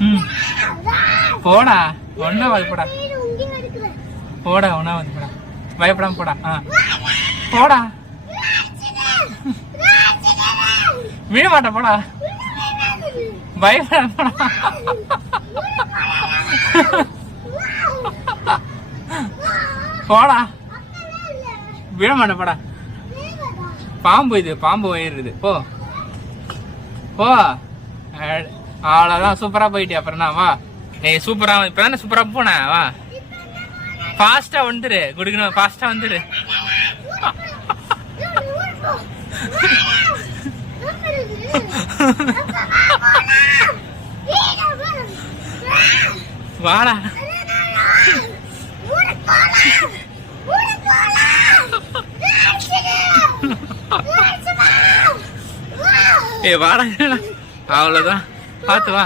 ம் போடா ஒன்னாவது போடா போடா ஒன்னாவது போடா பயப்படாம போடா போடா விட மாட்டேன் போடா பயப்படாம போடா போடா விட மாட்டேன் போடா பாம்பு இது பாம்பு வயிறுது போ போ அவ்வளோதான் சூப்பரா போயிட்டு அப்புறம் வா ஏய் சூப்பரா இப்பதானே சூப்பரா போன வா ஃபாஸ்டா வந்துரு குடுக்கணும் ஃபாஸ்டா வந்துரு வாடா ஏ வாடா அவ்வளவுதான் பாத்து வா